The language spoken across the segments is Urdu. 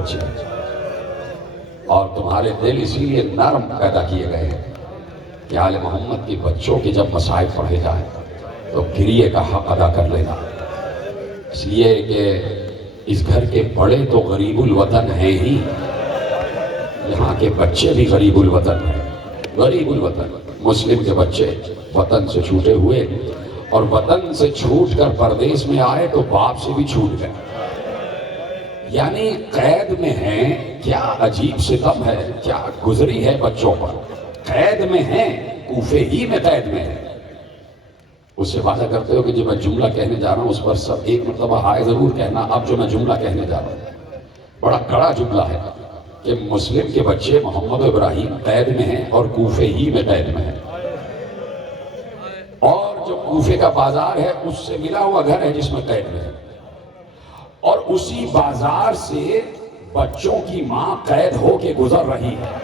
بچے اور تمہارے دل اسی لیے نرم پیدا کیے گئے ہیں کہ آل محمد کے بچوں کے جب مصائب پڑھے جائیں تو گریے کا حق ادا کر لینا، اس لیے کہ اس گھر کے بڑے تو غریب الوطن ہیں ہی، یہاں کے بچے بھی غریب الوطن ہیں، غریب الوطن مسلم کے بچے وطن سے چھوٹے ہوئے اور وطن سے چھوٹ کر پردیس میں آئے تو باپ سے بھی چھوٹ گئے، یعنی قید میں ہیں۔ کیا عجیب ستم ہے، کیا گزری ہے بچوں پر، قید میں ہیں، کوفے ہی میں قید میں ہیں۔ اس سے وعدہ کرتے ہو کہ جو میں جملہ کہنے جا رہا ہوں اس پر سب ایک مرتبہ ہائے ضرور کہنا۔ اب جو میں جملہ کہنے جا رہا ہوں بڑا کڑا جملہ ہے کہ مسلم کے بچے محمد ابراہیم قید میں ہیں اور کوفے ہی میں قید میں ہیں، اور جو کوفے کا بازار ہے اس سے ملا ہوا گھر ہے جس میں قید میں ہے، اور اسی بازار سے بچوں کی ماں قید ہو کے گزر رہی ہے۔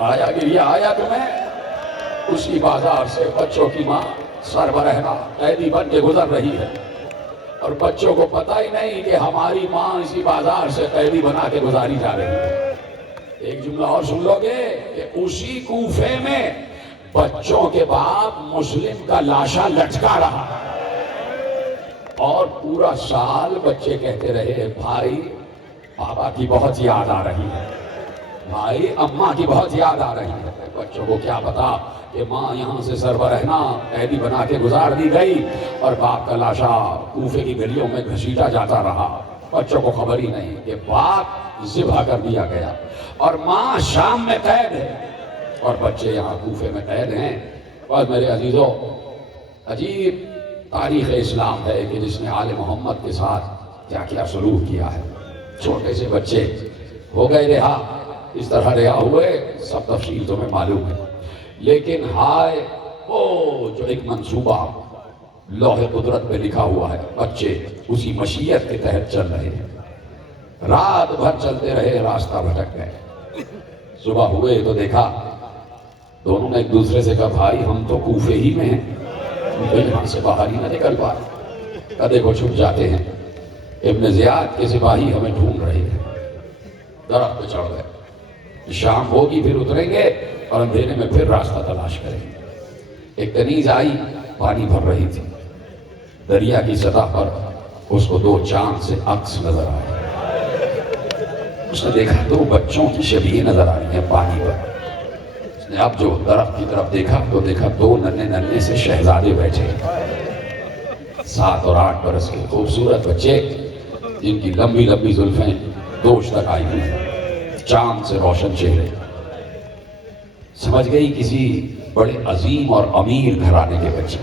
آیا گریہ آیا تمہیں؟ اسی بازار سے بچوں کی ماں سربرہنہ قیدی بن کے گزر رہی ہے، اور بچوں کو پتہ ہی نہیں کہ ہماری ماں اسی بازار سے قیدی بنا کے گزاری جا رہی ہے۔ ایک جملہ اور سن لو گے کہ اسی کوفے میں بچوں کے باپ مسلم کا لاشا لٹکا رہا، اور پورا سال بچے کہتے رہے بھائی بابا کی بہت یاد آ رہی ہے، بھائی اماں کی بہت یاد آ رہی ہے۔ بچوں کو کیا پتا کہ ماں یہاں سے سربرہنہ قیدی بنا کے گزار دی گئی اور باپ کا لاشا کوفے کی گلیوں میں گھسیٹا جاتا رہا۔ بچوں کو خبر ہی نہیں کہ باپ ذبح کر دیا گیا اور ماں شام میں قید ہے اور بچے یہاں کوفے میں قید ہیں۔ بس میرے عزیزوں، عجیب تاریخ اسلام ہے کہ جس نے آل محمد کے ساتھ کیا کیا سلوک کیا ہے۔ چھوٹے سے بچے ہو گئے رہا، اس طرح رہا ہوئے، سب تفصیل تمہیں معلوم ہے، لیکن ہائے وہ جو ایک منصوبہ لوح قدرت پہ لکھا ہوا ہے، بچے اسی مشیت کے تحت چل رہے ہیں۔ رات بھر چلتے رہے، راستہ بھٹک گئے، صبح ہوئے تو دیکھا دونوں نے ایک دوسرے سے کہا بھائی ہم تو کوفے ہی میں ہیں، یہاں سے باہر ہی نہ نکل پائے، کدے کو چھپ جاتے ہیں۔ ابن زیاد کے سپاہی ہمیں ڈھونڈ رہے ہیں، درخت پہ چڑھ گئے، شام ہوگی پھر اتریں گے اور اندھیرے میں پھر راستہ تلاش کریں گے۔ ایک کنیز آئی، پانی بھر رہی تھی، دریا کی سطح پر اس کو دو چاند سے عکس نظر آئے۔ اس نے دیکھا دو بچوں کی شبیہیں نظر آ رہی ہیں پانی پر۔ اس نے اب جو درخت کی طرف دیکھا تو دیکھا دو ننھے ننھے سے شہزادے بیٹھے، 7 اور 8 برس کے خوبصورت بچے جن کی لمبی لمبی زلفیں دوش تک آئی ہوئی ہیں، چاند سے روشن چہرے۔ سمجھ گئی کسی بڑے عظیم اور امیر گھرانے کے بچے،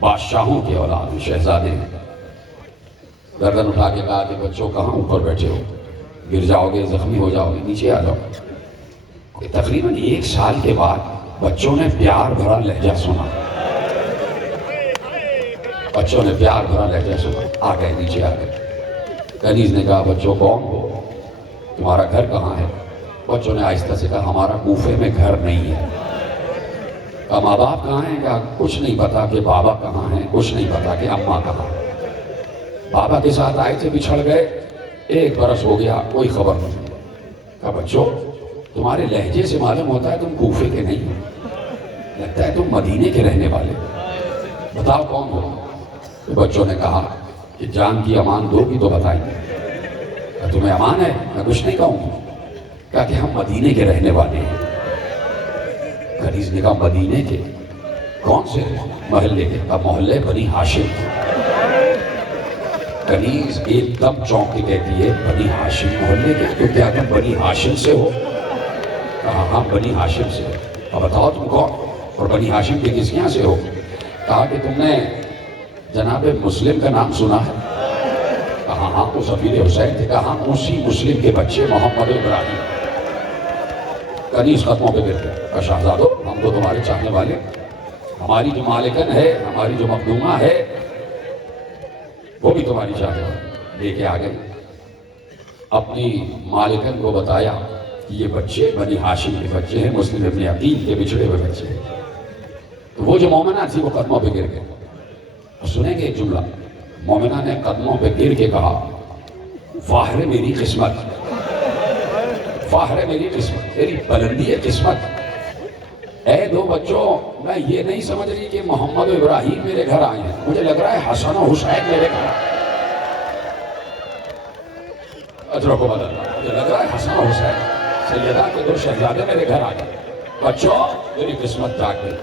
بادشاہوں کے اولاد شہزادے ہیں۔ گردن اٹھا کے کہا کہ بچوں کہاں اوپر بیٹھے ہو، گر جاؤ گے، زخمی ہو جاؤ گے، نیچے آ جاؤ۔ تقریباً 1 سال کے بعد بچوں نے پیار بھرا لہجہ سنا، بچوں نے پیار بھرا لہجہ سنا، آ گئے، نیچے آ گئے۔ کنیز نے کہا بچوں کون ہو، تمہارا گھر کہاں ہے؟ بچوں نے آہستہ سے کہا ہمارا کوفے میں گھر نہیں ہے۔ کہا ماں باپ کہاں ہیں؟ کہا کچھ نہیں پتا کہ بابا کہاں ہیں، کچھ نہیں پتا کہ اماں کہاں ہیں۔ بابا کے ساتھ آئے تھے، بچھڑ گئے، 1 برس ہو گیا، کوئی خبر نہیں۔ کہا بچوں تمہارے لہجے سے معلوم ہوتا ہے تم کوفے کے نہیں ہو، لگتا ہے تم مدینے کے رہنے والے، بتاؤ کون ہو؟ تو بچوں نے کہا کہ جان کی امان دو گی تو بتائیں گے۔ تمہیں امان ہے؟ میں کچھ نہیں کہوں گا۔ کہا کہ ہم مدینے کے رہنے والے ہیں۔ کنیز نے کہا مدینے کے؟ کون سے محلے کے؟ کہا محلے بنی ہاشم۔ کنیز ایک دم چونک کے کہتی ہے بنی ہاشم محلے کے؟ تو کیا تم بنی ہاشم سے ہو؟ کہا ہاں بنی ہاشم سے۔ اب بتاؤ تم کون اور بنی ہاشم کے کس یہاں سے ہو؟ کہا کہ تم نے جناب مسلم کا نام سنا ہے؟ کہا ہاں وہ سفیر حسین تھے۔ کہا اسی مسلم کے بچے محمد ابراہیم۔ کنیز قدموں پہ گر گئے، کہا شہزادو ہم تو تمہارے چاہنے والے، ہماری جو مالکن ہے، ہماری جو مخدومہ ہے وہ بھی تمہاری چاہنے والے۔ لے کے آ گئی، اپنی مالکن کو بتایا کہ یہ بچے بنی ہاشم کے بچے ہیں، مسلم ابن عقیل کے بچھڑے ہوئے بچے ہیں۔ تو وہ جو مومنہ تھی وہ قدموں پہ گر گئے۔ سنیں گے ایک جملہ، مومنہ نے قدموں پہ گر کے کہا فاخر میری قسمت، فاخر میری قسمت، میری بلندی ہے قسمت۔ اے دو بچوں، میں یہ نہیں سمجھ رہی کہ محمد و ابراہیم میرے گھر آئے ہیں، مجھے لگ رہا ہے حسن و حسین میرے گھر آئے ہیں۔ اجروں کو بدل رہا، مجھے لگ رہا ہے حسن و حسین سیدہ کے دو شہزادے میرے گھر آ گئے۔ بچوں میری قسمت جاگ گئی،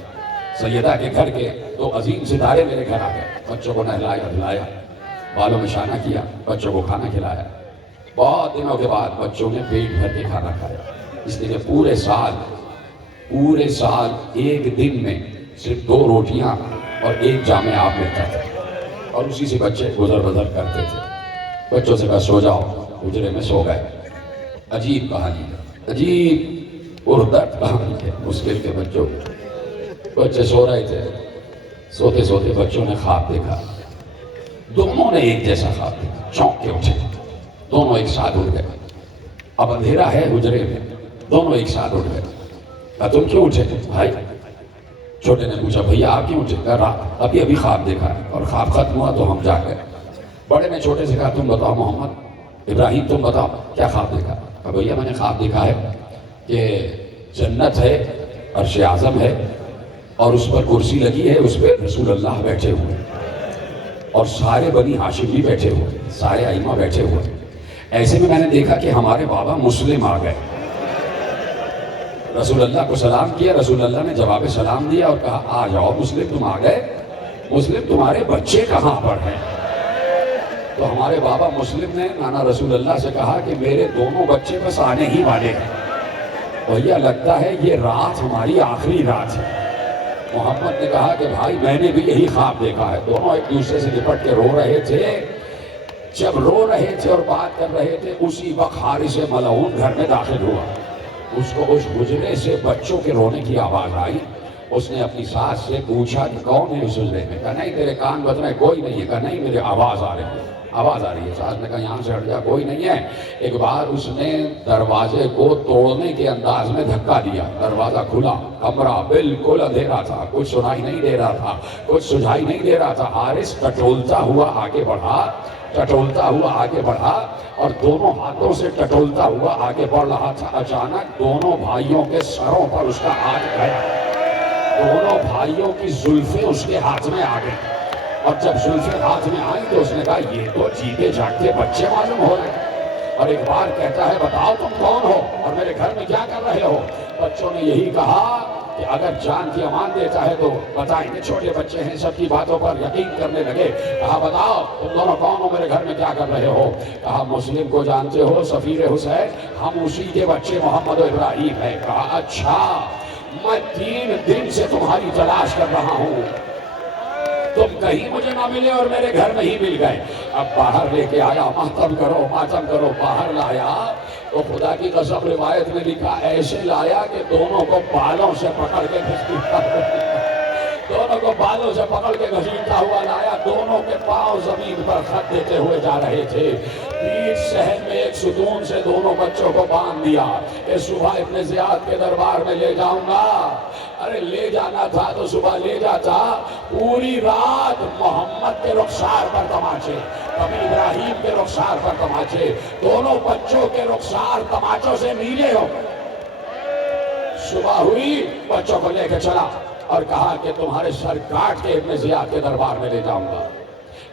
سیدہ کے گھر کے دو عظیم ستارے میرے گھر آ گئے۔ بچوں کو نہلایا دھلایا، بالوں میں شانہ کیا، بچوں کو کھانا کھلایا۔ بہت دنوں کے بعد بچوں نے پیٹ بھر کے کھانا کھایا، اس لیے پورے سال ایک دن میں صرف 2 روٹیاں اور 1 جامع آب ملتا تھا، اور اسی سے بچے گزر بسر کرتے تھے۔ بچوں سے کہا سو جاؤ، حجرے میں سو گئے۔ عجیب کہانی ہے، عجیب پردرد کہانی ہے مشکل کے بچوں۔ بچے سو رہے تھے، سوتے سوتے بچوں نے خواب دیکھا، دونوں نے ایک جیسا خواب دیکھا، چونک کے اٹھے، دونوں ایک ساتھ اٹھ گئے۔ اب اندھیرا ہے حجرے میں، دونوں ایک ساتھ اٹھ گئے۔ کہا تم کیوں اٹھے بھائی؟ چھوٹے نے پوچھا بھیا آپ کیوں اٹھے؟ کہا ابھی خواب دیکھا ہے اور خواب ختم ہوا تو ہم جا گئے۔ بڑے نے چھوٹے سے کہا تم بتاؤ محمد ابراہیم تم بتاؤ کیا خواب دیکھا؟ کہا بھیا میں نے خواب دیکھا ہے کہ جنت ہے، عرش اعظم ہے، اور اس پر کرسی لگی ہے، اس پہ رسول اللہ بیٹھے ہوئے اور سارے بنی ہاشم بھی بیٹھے ہوئے، سارے ائمہ بیٹھے ہوئے۔ ایسے میں نے دیکھا کہ ہمارے بابا مسلم آ گئے، رسول اللہ کو سلام کیا، رسول اللہ نے جواب سلام دیا اور کہا آ جاؤ مسلم تم آ گئے، مسلم تمہارے بچے کہاں پر ہیں؟ تو ہمارے بابا مسلم نے نانا رسول اللہ سے کہا کہ میرے دونوں بچے بس آنے ہی والے ہیں، بھیا لگتا ہے یہ رات ہماری آخری رات ہے۔ محمد نے کہا کہ بھائی میں نے بھی یہی خواب دیکھا ہے۔ دونوں ایک دوسرے سے لپٹ کے رو رہے تھے، جب رو رہے تھے اور بات کر رہے تھے اسی وقت حارث ملعون گھر میں داخل ہوا۔ اس کو اس حجرے سے بچوں کے رونے کی آواز آئی، اس نے اپنی ساس سے پوچھا کہ کون ہے اس حجرے میں؟ کہا نہیں تیرے کان بج رہے کوئی نہیں ہے۔ کہا نہیں میرے آواز آ رہی ہے، آواز آ رہی ہے۔ ساس نے کہا یہاں سے ہٹ جا کوئی نہیں ہے۔ ایک بار اس نے دروازے کو توڑنے کے انداز میں دھکا دیا، دروازہ کھلا، کمرہ بالکل اندھیرا تھا، کچھ سنائی نہیں دے رہا تھا، کچھ سجھائی نہیں دے رہا تھا۔ حارث ٹٹولتا ہوا آگے بڑھا، ٹٹولتا ہوا آگے بڑھا اور دونوں ہاتھوں سے ٹٹولتا ہوا آگے بڑھ رہا تھا۔ اچانک دونوں بھائیوں کے سروں پر اس کا ہاتھ گیا، دونوں بھائیوں کی زلفیں اس کے ہاتھ میں آ گئی، اور جب زلفیں ہاتھ میں آئیں تو اس نے کہا یہ تو جیتے جاگتے بچے معلوم ہو رہے ہیں، اور ایک بار کہتا ہے بتاؤ تم کون ہو اور میرے گھر میں کیا کر رہے ہو؟ بچوں نے یہی کہا کہ اگر جان کی امان دیتا ہے تو بتائیں گے، چھوٹے بچے ہیں سب کی باتوں پر یقین کرنے لگے۔ کہا بتاؤ تم دونوں کون ہو، میرے گھر میں کیا کر رہے ہو؟ کہا مسلم کو جانتے ہو، سفیر حسین، ہم اسی کے بچے محمد و ابراہیم ہیں۔ کہا اچھا، میں 3 دن سے تمہاری تلاش کر رہا ہوں، تم کہیں مجھے نہ ملے اور میرے گھر میں ہی مل گئے۔ اب باہر لے کے آیا، ماتم کرو، باہر لایا تو خدا کی قسم روایت میں لکھا ایسے لایا کہ دونوں کو بالوں سے پکڑ کے گھسیٹتا ہوا لایا، دونوں کے پاؤں زمین پر خط دیتے ہوئے جا رہے تھے۔ بیچ صحن میں ایک ستون سے دونوں بچوں کو باندھ دیا کہ صبح ابن زیاد کے دربار میں لے جاؤں گا۔ ارے لے جانا تھا تو صبح لے جاتا، پوری رات محمد کے رخسار پر تماچے، کبھی ابراہیم کے رخسار پر تماچے، دونوں بچوں کے رخسار تماچوں سے نیلے ہو گئے۔ صبح ہوئی، بچوں کو لے کے چلا اور کہا کہ تمہارے سر کاٹ کے ابن زیاد کے دربار میں لے جاؤں گا۔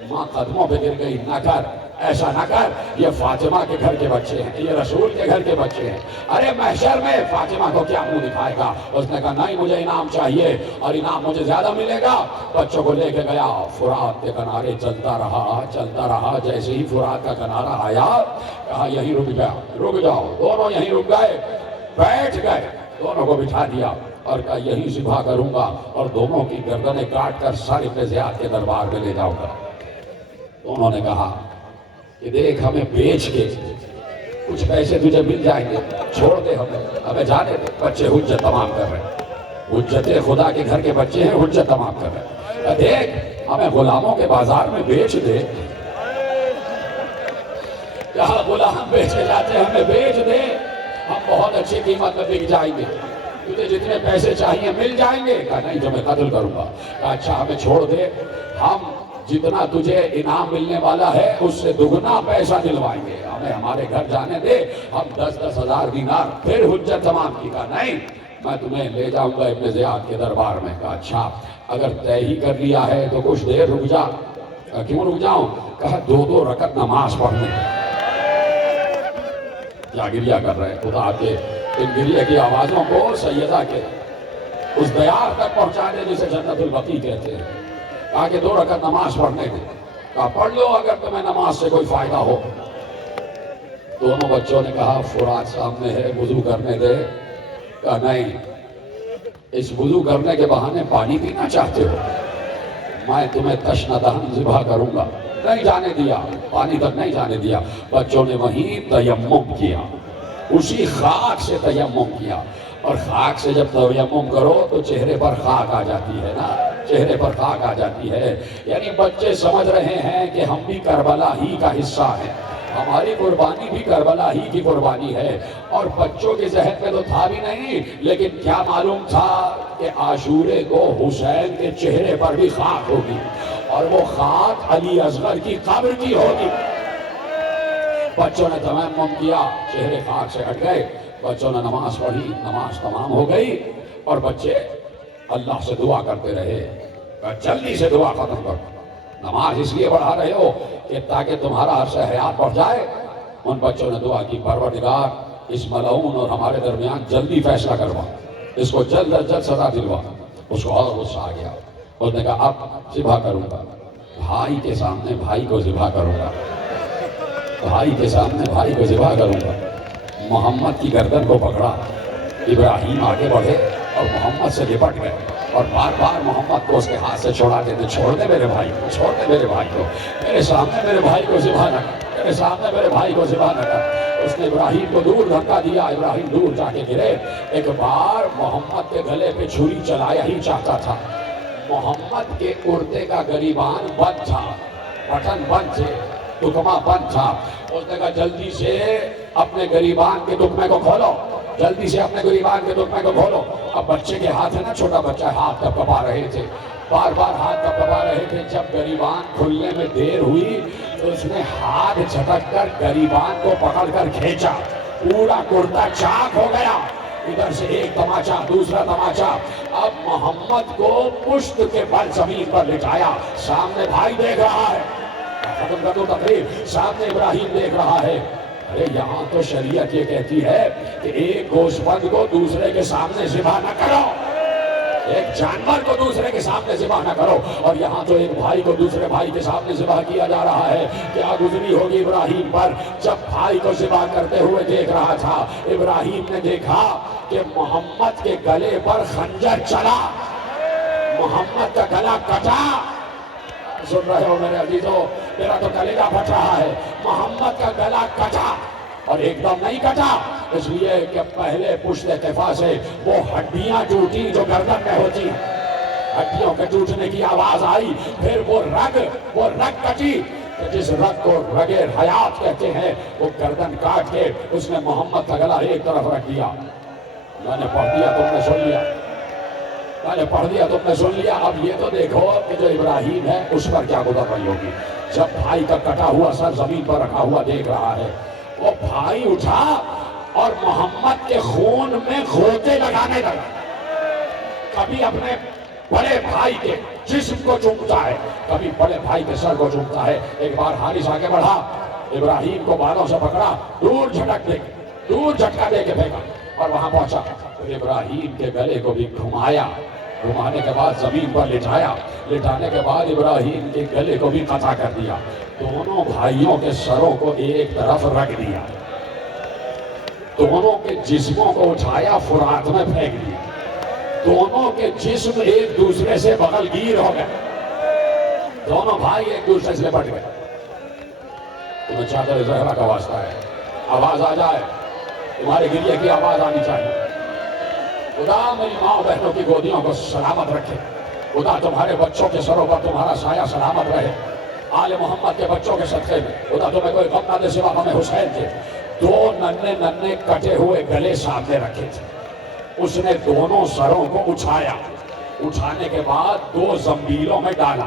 ماں قدموں پہ گر گئی، نہ کر، ایسا نہ کر، یہ فاطمہ کے گھر کے بچے ہیں، یہ رسول کے گھر کے بچے ہیں، ارے محشر میں فاطمہ کو کیا منہ دکھائے گا؟ اس نے کہا نہیں مجھے انعام چاہیے اور انعام مجھے زیادہ ملے گا۔ بچوں کو لے کے گیا، فرات کے کنارے چلتا رہا، جیسے ہی فرات کا کنارہ آیا کہا یہیں رک جاؤ، دونوں یہیں رک گئے، بیٹھ گئے، دونوں کو بٹھا دیا اور کہا یہیں ذبح کروں گا اور دونوں کی گردنیں کاٹ کر سر ابن زیاد کے دربار میں لے جاؤں گا۔ انہوں نے کہا کہ دیکھ ہمیں بیچ کے کچھ پیسے تجھے مل جائیں گے، چھوڑ دے ہمیں جانے دے، بچے حجت تمام کر رہے ہیں، حجت خدا کے گھر کے بچے ہیں، حجت تمام کر رہے ہیں، دیکھ ہمیں غلاموں کے بازار میں بیچ دے۔ کہا غلام بیچے جاتے ہمیں بیچ دے، ہم بہت اچھی قیمت میں بک جائیں گے، تجھے جتنے پیسے چاہیے مل جائیں گے۔ کہا نہیں تمہیں قتل کروں گا۔ کہا اچھا ہمیں چھوڑ دے، ہم جتنا تجھے انعام ملنے والا ہے اس سے دگنا پیسہ دلوائیں گے، ہمیں ہمارے گھر جانے دے، ہم 10-10 ہزار دینار پھر حجت تمام کی۔ کہا نہیں، میں تمہیں لے جاؤں گا ابن زیاد کے دربار میں۔ کہا اچھا، اگر طے ہی کر لیا ہے تو کچھ دیر رک جا۔ کہا کیوں رک جاؤں؟ کہا 2 رکعت نماز پڑھنے۔ کیا گریہ کر رہے ہیں خدا کے ان گریہ کی آوازوں کو سیدہ کے اس دیار تک پہنچا دے جسے جنت البقیع کہتے ہیں۔ کہا کہ 2 رکعت نماز پڑھنے دے۔ کہا پڑھ لو اگر تمہیں نماز سے کوئی فائدہ ہو۔ دونوں بچوں نے کہا فرات سامنے ہے، وضو کرنے دے۔ کہا نہیں، اس وضو کرنے کے بہانے پانی پینا چاہتے ہو؟ میں تمہیں تشنہ دہن ذبح کروں گا۔ نہیں جانے دیا، پانی تک نہیں جانے دیا۔ بچوں نے وہیں تیمم کیا، اسی خاک سے تیمم کیا۔ اور خاک سے جب تیمم کرو تو چہرے پر خاک آ جاتی ہے نا، چہرے پر خاک آ جاتی ہے۔ یعنی بچے سمجھ رہے ہیں کہ ہم بھی کربلا ہی کا حصہ ہیں، ہماری قربانی بھی کربلا ہی کی قربانی ہے۔ اور بچوں کے ذہن میں تو تھا بھی نہیں، لیکن کیا معلوم تھا کہ عاشورے کو حسین کے چہرے پر بھی خاک ہوگی، اور وہ خاک علی اصغر کی قبر کی ہوگی۔ بچوں نے تیمم کیا، چہرے خاک سے ہٹ گئے، بچوں نے نماز پڑھی، نماز تمام ہو گئی، اور بچے اللہ سے دعا کرتے رہے۔ جلدی سے دعا ختم کرو، نماز اس لیے بڑھا رہے ہو کہ تاکہ تمہارا عرصہ حیات بڑھ جائے۔ ان بچوں نے دعا کی، پروردگار اس ملعون اور ہمارے درمیان جلدی فیصلہ کروا، اس کو جلد از جلد سزا دلوا۔ اس کو اور غصہ آ گیا، اس نے کہا اب ذبح کروں گا، بھائی کے سامنے بھائی کو ذبح کروں گا، بھائی کے سامنے بھائی کو ذبح کروں گا۔ محمد کی گردن کو پکڑا، ابراہیم آگے بڑھے اور محمد سے لپٹ گئے، اور بار بار محمد کو اس کے ہاتھ سے چھوڑاتے تھے، چھوڑ دے میرے بھائی کو، چھوڑ دے میرے بھائی کو، میرے سامنے میرے بھائی کو ذبح نہ کر، میرے سامنے میرے بھائی کو ذبح نہ کر۔ اس نے ابراہیم کو دور دھکا دیا، ابراہیم دور جا کے گرے۔ ایک بار محمد کے گلے پہ چھری چلایا ہی چاہتا تھا، محمد کے کرتے کا گریبان بند تھا، بٹن بند تھے، دکمہ بند تھا۔ اس نے کہا جلدی سے اپنے گریبان کے دکمے کو کھولو، جلدی سے اپنے گریبان کے دکمے کو کھولو۔ اب بچے کے ہاتھ ہے نا، چھوٹا بچہ، ہاتھ کپکپا رہے تھے، بار بار ہاتھ کپکپا رہے تھے۔ جب گریبان کھلنے میں دیر ہوئی تو اس نے ہاتھ جھٹک کر گریبان کو پکڑ کر کھینچا، پورا کرتا چاک ہو گیا۔ ادھر سے ایک تماچا، دوسرا تماچا۔ اب محمد کو پشت کے بل زمین پر لٹایا، سامنے بھائی دیکھ رہا ہے، ختم کر دو تقریر، سامنے ابراہیم دیکھ رہا ہے۔ ارے یہاں تو شریعت یہ کہتی ہے کہ ایک گوشت بند کو دوسرے کے سامنے ذبح نہ کرو، ایک جانور کو دوسرے کے سامنے ذبح نہ کرو، اور یہاں تو ایک بھائی کو دوسرے بھائی کے سامنے ذبح کیا جا رہا ہے۔ کیا گزری ہوگی ابراہیم پر جب بھائی کو ذبح کرتے ہوئے دیکھ رہا تھا۔ ابراہیم نے دیکھا کہ محمد کے گلے پر خنجر چلا، محمد کا گلا کٹا۔ سن رہے ہو میرے عزیزو، میرا تو کلیجہ پھٹ رہا ہے۔ محمد کا گلا کٹا، اور ایک دم نہیں کٹا، اس لیے کہ پہلے پشت کفا سے وہ ہڈیاں ٹوٹی جو گردن میں ہوتی ہیں، ہڈیوں کے ٹوٹنے کی آواز آئی، پھر وہ رگ کٹی، جس رگ کو رگے حیات کہتے ہیں، وہ گردن کاٹ کے اس نے محمد کا گلا ایک طرف رکھ دیا۔ میں نے پڑھ دیا، تم نے سن لیا، میں نے پڑھ دیا، تم نے سن لیا۔ اب یہ تو دیکھو کہ جو ابراہیم ہے اس پر کیا گزر رہی ہوگی جب بھائی کا کٹا ہوا سر زمین پر رکھا ہوا دیکھ رہا ہے۔ وہ بھائی اٹھا اور محمد کے خون میں غوطے لگانے لگا، کبھی اپنے بڑے بھائی کے جسم کو چومتا ہے، کبھی بڑے بھائی کے سر کو چومتا ہے۔ ایک بار حارث آگے بڑھا، ابراہیم کو بالوں سے پکڑا، دور جھٹکا دے کے پھینکا، اور وہاں پہنچا تو ابراہیم کے گلے کو بھی گھمایا، گھمانے کے بعد زمین پر لٹایا، لٹانے کے بعد ابراہیم کے گلے کو بھی قطع کر دیا، دونوں بھائیوں کے سروں کو ایک طرف رکھ دیا، دونوں کے جسموں کو اٹھایا، فرات میں پھینک دیا، دونوں کے جسم ایک دوسرے سے بغل گیر ہو گئے، دونوں بھائی ایک دوسرے سے لپٹ گئے۔ تمہیں چادر زہرا کا واسطہ ہے، آواز آ جائے، تمہارے گریے کی آواز آنی چاہیے۔ خدا میری ماں بہنوں کی گودیوں کو سلامت رکھے، خدا تمہارے بچوں کے سروں پر تمہارا سایہ سلامت رہے، آل محمد کے بچوں کے صدقے میں خدا تمہیں کوئی غم نہ دے سوا غم حسین کے۔ دو ننھے کٹے ہوئے گلے سامنے رکھے تھے، اس نے دونوں سروں کو اٹھایا، اٹھانے کے بعد دو زنبیلوں میں ڈالا،